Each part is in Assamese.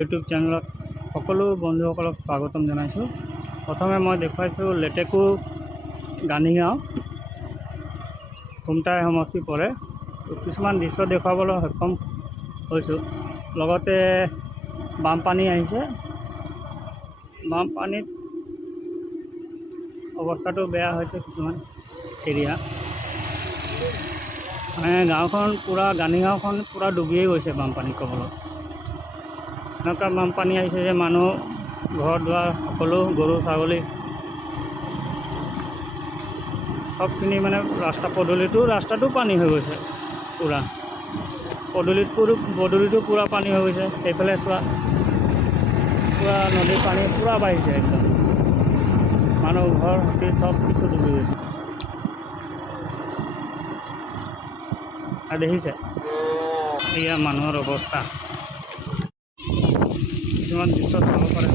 ইউটিউব চেনেলত সকলো বন্ধুসকলক স্বাগতম জনাইছোঁ। প্ৰথমে মই দেখুৱাইছোঁ লেটেকু গান্ধীগাঁও খুমটাই সমষ্টি পৰে। কিছুমান দৃশ্য দেখুৱাবলৈ সক্ষম হৈছোঁ। লগতে বানপানী আহিছে। বানপানীত অৱস্থাটো বেয়া হৈছে কিছুমান এৰিয়া। গাঁওখন পূৰা গান্ধীগাঁওখন পূৰা ডুবিয়ে গৈছে বানপানীৰ কবলত। এনেকুৱা বানপানী আহিছে যে মানুহ ঘৰ দুৱাৰ সকলো গৰু ছাগলী সবখিনি ৰাস্তাটো পানী হৈ গৈছে পূৰা। পদূলিটো পূৰা পানী হৈ গৈছে। সেইফালে চোৱা পূৰা নদীৰ পানী পূৰা বাঢ়িছে একদম। মানুহ ঘৰ সতি চব কিছু ডুবি গৈছে। আৰু দেখিছে এয়া মানুহৰ অৱস্থা। কিছুমান দৃশ্য চাব পাৰে।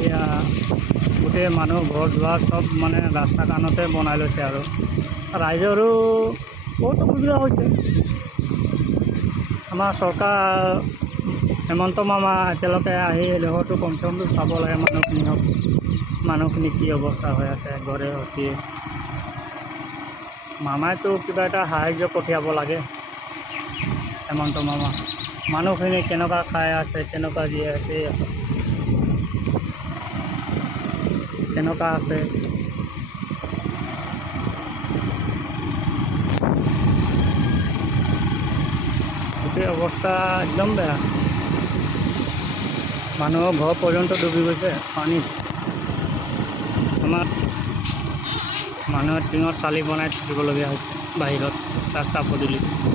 এয়া গোটেই মানুহ ঘৰ দুৱাৰ চব ৰাস্তা কাণতে বনাই লৈছে আৰু ৰাইজৰো বহুত অসুবিধা হৈছে। আমাৰ চৰকাৰ হেমন্ত মামা এতিয়ালৈকে আহি এডোখৰটো কমচে কম চাব লাগে মানুহখিনি কি অৱস্থা হৈ আছে ঘৰে সতি। মামাইতো কিবা এটা সাহাৰ্য পঠিয়াব লাগে। হেমন্ত মামা মানুহখিনি কেনেকুৱা খাই আছে, কেনেকুৱা জীয়াই আছে, কেনেকুৱা আছে। গোটেই অৱস্থা একদম বেয়া। মানুহৰ ঘৰ পৰ্যন্ত ডুবি গৈছে পানীত। আমাৰ মানুহে টিঙত চালি বনাই থাকিবলগীয়া হৈছে বাহিৰত ৰাস্তা পদূলিত।